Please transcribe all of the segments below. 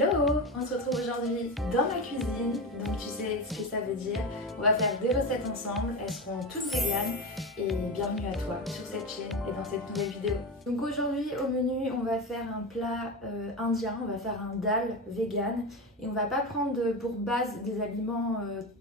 Hello! On se retrouve aujourd'hui dans ma cuisine, donc tu sais ce que ça veut dire. On va faire des recettes ensemble, elles seront toutes véganes et bienvenue à toi sur cette chaîne et dans cette nouvelle vidéo. Donc aujourd'hui au menu on va faire un plat indien, on va faire un dal vegan et on va pas prendre pour base des aliments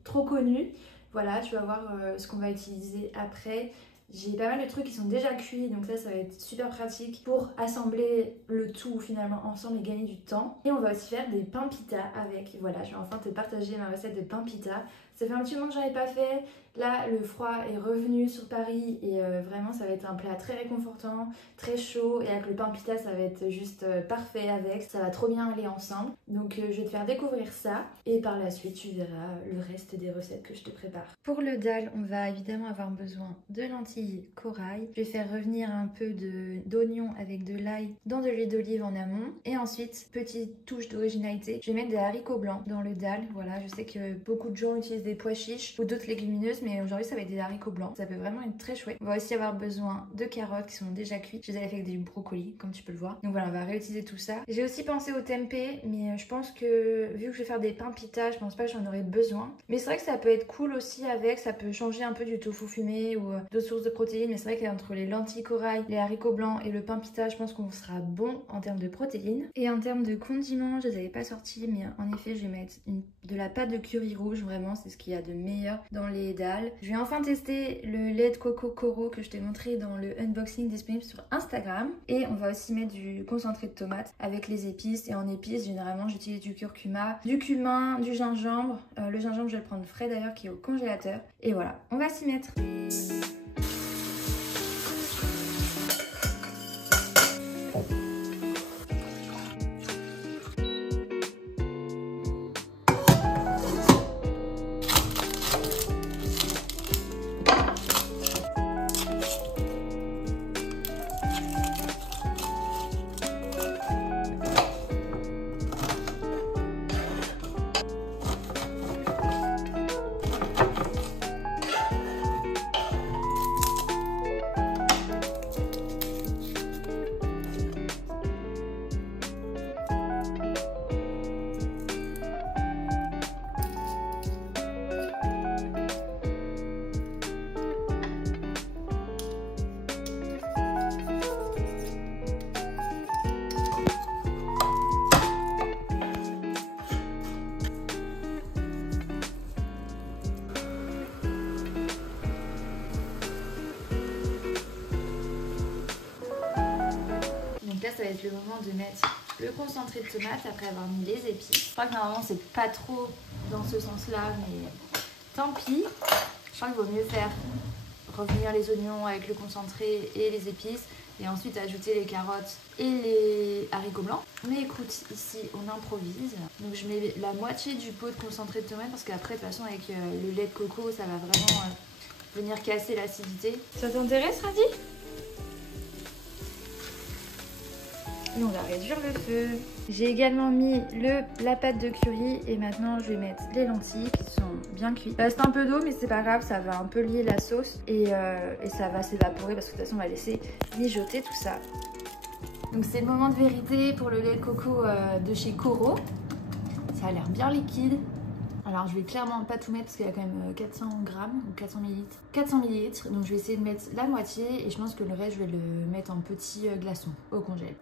trop connus. Voilà, tu vas voir ce qu'on va utiliser après. J'ai pas mal de trucs qui sont déjà cuits, donc ça va être super pratique pour assembler le tout finalement ensemble et gagner du temps. Et on va aussi faire des pains pita avec, voilà, je vais enfin te partager ma recette de pains pita. Ça fait un petit moment que j'en ai pas fait, là le froid est revenu sur Paris et vraiment ça va être un plat très réconfortant, très chaud et avec le pain pita ça va être juste parfait avec, ça va trop bien aller ensemble. Donc je vais te faire découvrir ça et par la suite tu verras le reste des recettes que je te prépare. Pour le dal, on va évidemment avoir besoin de lentilles corail. Je vais faire revenir un peu d'oignon avec de l'ail dans de l'huile d'olive en amont. Et ensuite, petite touche d'originalité, je vais mettre des haricots blancs dans le dal. Voilà, je sais que beaucoup de gens utilisent des pois chiches ou d'autres légumineuses, mais aujourd'hui ça va être des haricots blancs. Ça peut vraiment être très chouette. On va aussi avoir besoin de carottes qui sont déjà cuites. Je les ai fait avec des brocolis, comme tu peux le voir. Donc voilà, on va réutiliser tout ça. J'ai aussi pensé au tempeh, mais je pense que vu que je vais faire des pains pita, je pense pas que j'en aurai besoin. Mais c'est vrai que ça peut être cool aussi avec, ça peut changer un peu du tofu fumé ou d'autres sources de protéines. Mais c'est vrai qu'entre les lentilles corail, les haricots blancs et le pain pita, je pense qu'on sera bon en termes de protéines. Et en termes de condiments, je les avais pas sortis, mais en effet, je vais mettre de la pâte de curry rouge, vraiment, c'est ce qu'il y a de meilleur dans les dalles. Je vais enfin tester le lait de coco Koro que je t'ai montré dans le unboxing disponible sur Instagram. Et on va aussi mettre du concentré de tomate avec les épices. Et en épices, généralement, j'utilise du curcuma, du cumin, du gingembre. Le gingembre, je vais le prendre frais d'ailleurs, qui est au congélateur. Et voilà, on va s'y mettre. Donc là ça va être le moment de mettre le concentré de tomate après avoir mis les épices. Je crois que normalement c'est pas trop dans ce sens là, mais tant pis. Je crois qu'il vaut mieux faire revenir les oignons avec le concentré et les épices et ensuite ajouter les carottes et les haricots blancs. Mais écoute, ici on improvise. Donc je mets la moitié du pot de concentré de tomate parce qu'après de toute façon avec le lait de coco ça va vraiment venir casser l'acidité. Ça t'intéresse, Radi? Et on va réduire le feu. J'ai également mis la pâte de curry et maintenant je vais mettre les lentilles qui sont bien cuites. Il reste un peu d'eau mais c'est pas grave, ça va un peu lier la sauce et ça va s'évaporer parce que de toute façon on va laisser mijoter tout ça. Donc c'est le moment de vérité pour le lait de coco de chez Koro. Ça a l'air bien liquide. Alors je vais clairement pas tout mettre parce qu'il y a quand même 400 grammes ou 400 millilitres. 400 millilitres, donc je vais essayer de mettre la moitié et je pense que le reste je vais le mettre en petits glaçons au congèle.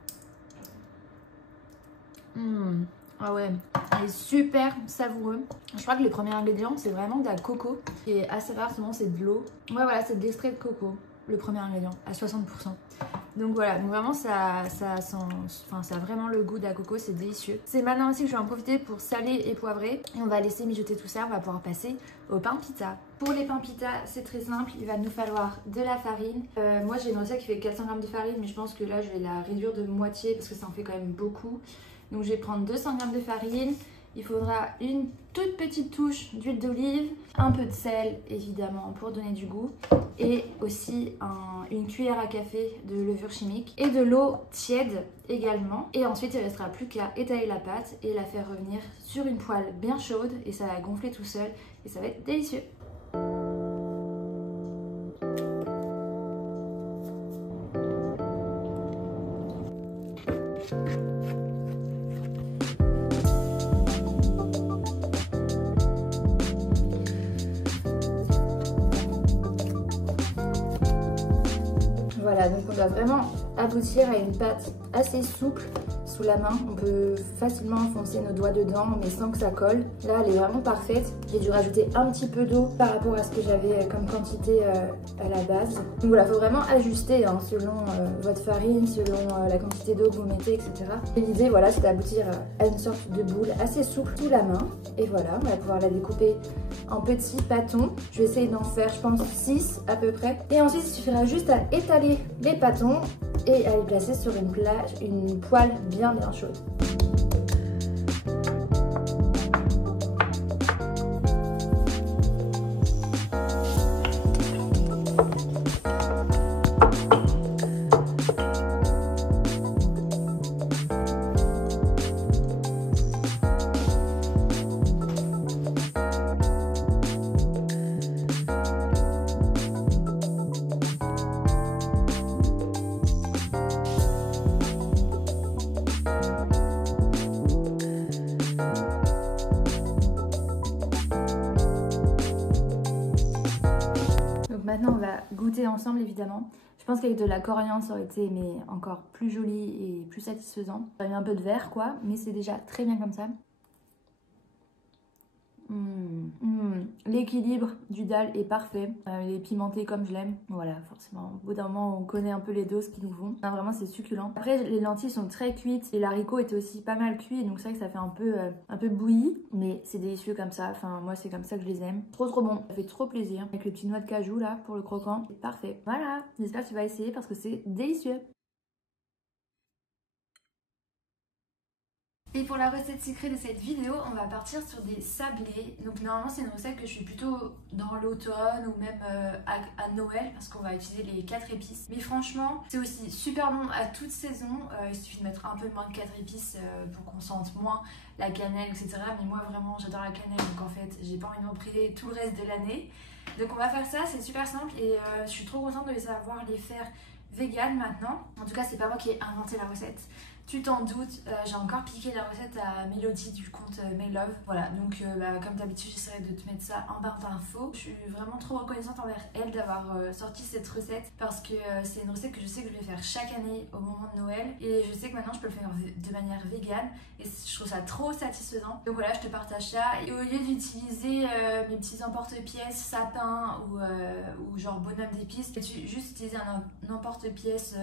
Ah ouais, il est super savoureux. Je crois que le premier ingrédient c'est vraiment de la coco qui est assez rare, souvent c'est de l'eau. Ouais voilà, c'est de l'extrait de coco, le premier ingrédient à 60%. Donc voilà, donc vraiment ça a vraiment le goût de la coco, c'est délicieux. C'est maintenant aussi que je vais en profiter pour saler et poivrer. Et on va laisser mijoter tout ça, on va pouvoir passer au pain pita. Pour les pains pita, c'est très simple, il va nous falloir de la farine. Moi j'ai une recette qui fait 400 g de farine, mais je pense que là je vais la réduire de moitié parce que ça en fait quand même beaucoup. Donc je vais prendre 200 g de farine, il faudra une toute petite touche d'huile d'olive, un peu de sel évidemment pour donner du goût et aussi une cuillère à café de levure chimique et de l'eau tiède également. Et ensuite il ne restera plus qu'à étaler la pâte et la faire revenir sur une poêle bien chaude et ça va gonfler tout seul et ça va être délicieux. Voilà, donc on doit vraiment aboutir à une pâte assez souple sous la main. On peut facilement enfoncer nos doigts dedans mais sans que ça colle. Là, elle est vraiment parfaite. J'ai dû rajouter un petit peu d'eau par rapport à ce que j'avais comme quantité à la base. Donc voilà, il faut vraiment ajuster hein, selon votre farine, selon la quantité d'eau que vous mettez, etc. Et l'idée, voilà, c'est d'aboutir à une sorte de boule assez souple sous la main. Et voilà, on va pouvoir la découper en petits pâtons. Je vais essayer d'en faire, je pense, 6 à peu près. Et ensuite, il suffira juste à étaler les pâtons et à les placer sur une poêle bien chaude. Maintenant, on va goûter ensemble, évidemment. Je pense qu'avec de la coriandre, ça aurait été mais encore plus joli et plus satisfaisant. J'aurais mis un peu de verre, quoi, mais c'est déjà très bien comme ça. L'équilibre du dalle est parfait. Il est pimenté comme je l'aime. Voilà, forcément, au bout d'un moment, on connaît un peu les doses qui nous vont. Non, vraiment, c'est succulent. Après, les lentilles sont très cuites et l'haricot était aussi pas mal cuit. Donc, c'est vrai que ça fait un peu bouilli. Mais c'est délicieux comme ça. Enfin, moi, c'est comme ça que je les aime. Trop bon. Ça fait trop plaisir. Avec les petites noix de cajou, là, pour le croquant. C'est parfait. Voilà. J'espère que tu vas essayer parce que c'est délicieux. Et pour la recette secrète de cette vidéo, on va partir sur des sablés. Donc normalement c'est une recette que je fais plutôt dans l'automne ou même à Noël parce qu'on va utiliser les 4 épices. Mais franchement, c'est aussi super bon à toute saison. Il suffit de mettre un peu moins de 4 épices pour qu'on sente moins la cannelle, etc. Mais moi vraiment j'adore la cannelle, donc en fait j'ai pas envie de m'en priver tout le reste de l'année. Donc on va faire ça, c'est super simple et je suis trop contente de savoir les faire vegan maintenant. En tout cas c'est pas moi qui ai inventé la recette. Tu t'en doutes, j'ai encore piqué la recette à Mélodie du compte Maylove. Voilà, donc comme d'habitude, j'essaierai de te mettre ça en barre d'infos. Je suis vraiment trop reconnaissante envers elle d'avoir sorti cette recette parce que c'est une recette que je sais que je vais faire chaque année au moment de Noël. Et je sais que maintenant, je peux le faire de manière végane et je trouve ça trop satisfaisant. Donc voilà, je te partage ça. Et au lieu d'utiliser mes petits emporte-pièces sapin ou genre bonhomme d'épices, tu juste utiliser un emporte-pièce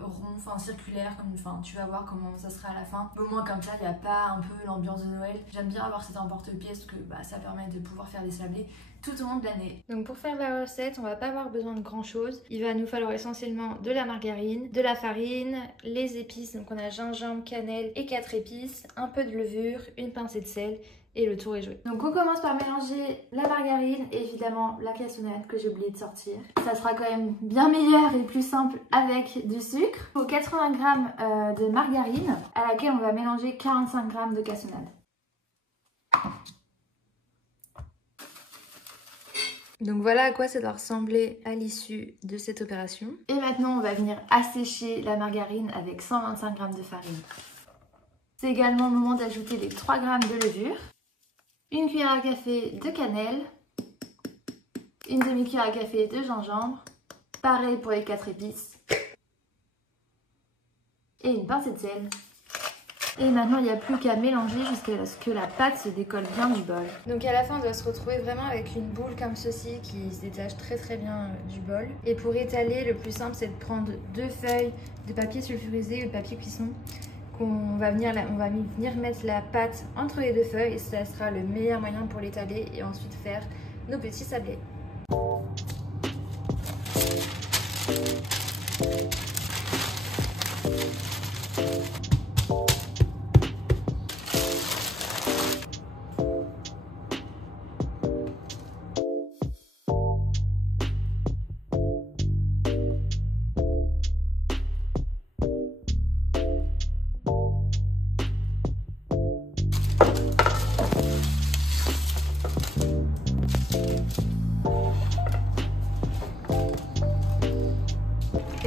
rond, enfin circulaire, comme tu vas voir comment ça sera à la fin. Mais au moins comme ça, il n'y a pas un peu l'ambiance de Noël. J'aime bien avoir cet emporte-pièce que ça permet de pouvoir faire des sablés tout au long de l'année. Donc pour faire la recette, on va pas avoir besoin de grand chose. Il va nous falloir essentiellement de la margarine, de la farine, les épices. Donc on a gingembre, cannelle et 4 épices, un peu de levure, une pincée de sel. Et le tour est joué. Donc on commence par mélanger la margarine et évidemment la cassonade que j'ai oublié de sortir. Ça sera quand même bien meilleur et plus simple avec du sucre. Il faut 80 g de margarine à laquelle on va mélanger 45 g de cassonade. Donc voilà à quoi ça doit ressembler à l'issue de cette opération. Et maintenant on va venir assécher la margarine avec 125 g de farine. C'est également le moment d'ajouter les 3 g de levure. Une cuillère à café de cannelle, une demi-cuillère à café de gingembre, pareil pour les 4 épices, et une pincée de sel. Et maintenant, il n'y a plus qu'à mélanger jusqu'à ce que la pâte se décolle bien du bol. Donc à la fin, on doit se retrouver vraiment avec une boule comme ceci qui se détache très bien du bol. Et pour étaler, le plus simple, c'est de prendre 2 feuilles de papier sulfurisé ou de papier cuisson. On va venir mettre la pâte entre les 2 feuilles et ça sera le meilleur moyen pour l'étaler et ensuite faire nos petits sablés.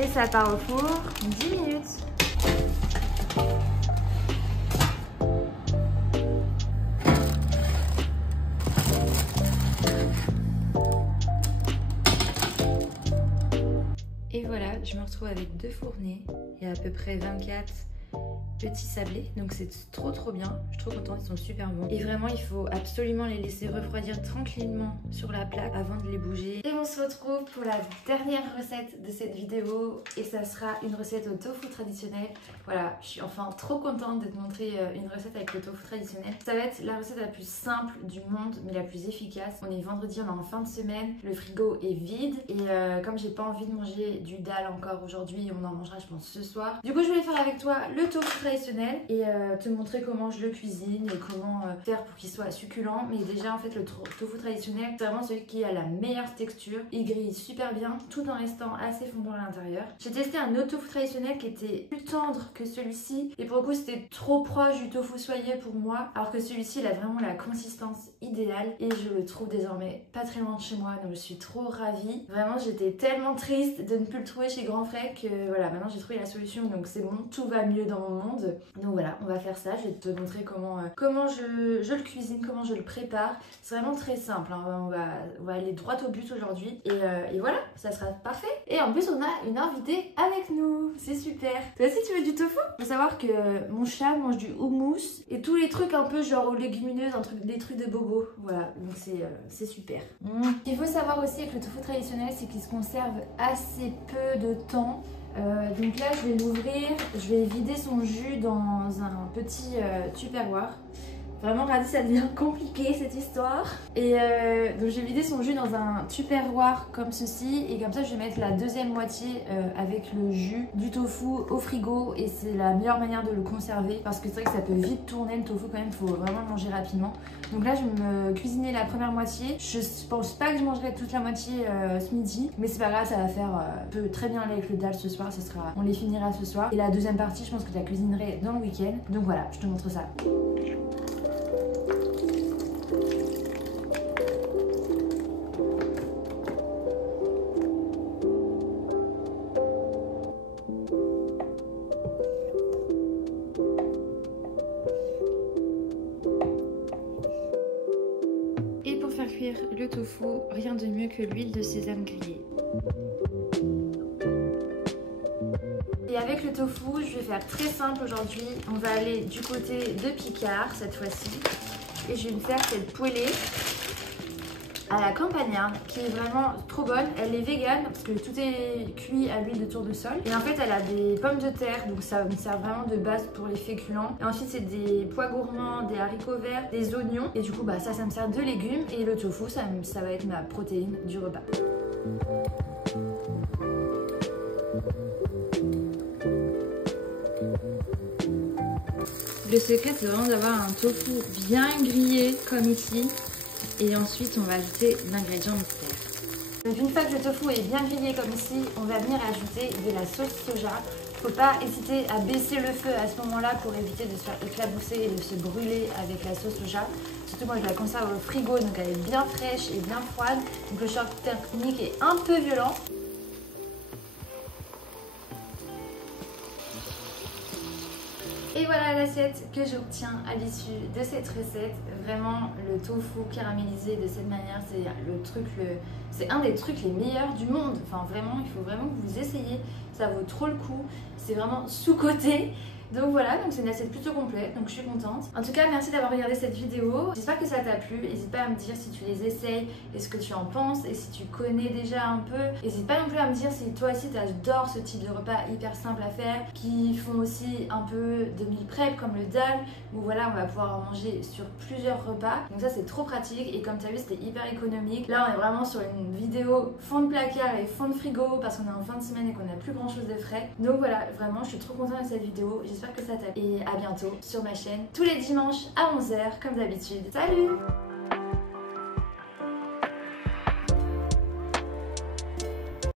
Et ça part au four 10 minutes. Et voilà, je me retrouve avec 2 fournées et à peu près 24 petits sablés, donc c'est trop bien. Je suis trop contente, ils sont super bons. Et vraiment, il faut absolument les laisser refroidir tranquillement sur la plaque avant de les bouger. Et on se retrouve pour la dernière recette de cette vidéo et ça sera une recette au tofu traditionnel. Voilà, je suis enfin trop contente de te montrer une recette avec le tofu traditionnel. Ça va être la recette la plus simple du monde mais la plus efficace. On est vendredi, on est en fin de semaine, le frigo est vide et comme j'ai pas envie de manger du dal encore aujourd'hui, on en mangera je pense ce soir. Du coup, je voulais faire avec toi le tofu traditionnel et te montrer comment je le cuisine et comment faire pour qu'il soit succulent. Mais déjà en fait le tofu traditionnel c'est vraiment celui qui a la meilleure texture, il grille super bien tout en restant assez fondant à l'intérieur. J'ai testé un autre tofu traditionnel qui était plus tendre que celui-ci et pour le coup c'était trop proche du tofu soyeux pour moi, alors que celui-ci il a vraiment la consistance idéale et je le trouve désormais pas très loin de chez moi, donc je suis trop ravie. Vraiment j'étais tellement triste de ne plus le trouver chez Grand Frais que voilà, maintenant j'ai trouvé la solution, donc c'est bon, tout va mieux dans mon monde. Donc voilà, on va faire ça, je vais te montrer comment je le cuisine, comment je le prépare. C'est vraiment très simple, hein. On va aller droit au but aujourd'hui et voilà, ça sera parfait. Et en plus on a une invitée avec nous, c'est super. Toi aussi tu veux du tofu? Faut savoir que mon chat mange du houmous et tous les trucs un peu genre aux légumineuses, des trucs de bobo. Voilà, donc c'est super. Ce qu'il faut savoir aussi avec le tofu traditionnel, c'est qu'il se conserve assez peu de temps. Donc là je vais l'ouvrir, je vais vider son jus dans un petit tupperware. Vraiment regardez, ça devient compliqué cette histoire. Et donc je vais vider son jus dans un tupperware comme ceci. Et comme ça je vais mettre la deuxième moitié avec le jus du tofu au frigo. Et c'est la meilleure manière de le conserver. Parce que c'est vrai que ça peut vite tourner le tofu quand même, il faut vraiment le manger rapidement. Donc là je vais me cuisiner la première moitié. Je pense pas que je mangerai toute la moitié ce midi. Mais c'est pas grave, ça va faire peut très bien aller avec le dal ce soir. On les finira ce soir. Et la deuxième partie je pense que je la cuisinerai dans le week-end. Donc voilà, je te montre ça. Cuire le tofu, rien de mieux que l'huile de sésame grillée. Et avec le tofu, je vais faire très simple aujourd'hui. On va aller du côté de Picard cette fois-ci. Et je vais me faire cette poêlée à la campagnarde qui est vraiment trop bonne. Elle est végane parce que tout est cuit à l'huile de tournesol. Et en fait elle a des pommes de terre, donc ça me sert vraiment de base pour les féculents. Et ensuite c'est des pois gourmands, des haricots verts, des oignons. Et du coup bah ça me sert de légumes. Et le tofu ça va être ma protéine du repas. Le secret c'est vraiment d'avoir un tofu bien grillé comme ici. Et ensuite on va ajouter l'ingrédient mystère. Donc une fois que le tofu est bien grillé comme ici, on va venir ajouter de la sauce soja. Faut pas hésiter à baisser le feu à ce moment là pour éviter de se faire éclabousser et de se brûler avec la sauce soja. Surtout moi je la conserve au frigo, donc elle est bien fraîche et bien froide. Donc le choc thermique est un peu violent. Et voilà l'assiette que j'obtiens à l'issue de cette recette. Vraiment le tofu caramélisé de cette manière, c'est un des trucs les meilleurs du monde. Enfin vraiment, il faut vraiment que vous essayiez, ça vaut trop le coup. C'est vraiment sous-coté. Donc voilà, donc c'est une assiette plutôt complète, donc je suis contente. En tout cas, merci d'avoir regardé cette vidéo. J'espère que ça t'a plu. N'hésite pas à me dire si tu les essayes et ce que tu en penses et si tu connais déjà un peu. N'hésite pas non plus à me dire si toi aussi t'adores ce type de repas hyper simple à faire, qui font aussi un peu de meal prep comme le dal, où voilà, on va pouvoir en manger sur plusieurs repas. Donc ça c'est trop pratique et comme tu as vu c'était hyper économique. Là on est vraiment sur une vidéo fond de placard et fond de frigo parce qu'on est en fin de semaine et qu'on n'a plus grand chose de frais. Donc voilà, vraiment je suis trop contente de cette vidéo. J'espère que ça t'a plu et à bientôt sur ma chaîne tous les dimanches à 11h comme d'habitude. Salut!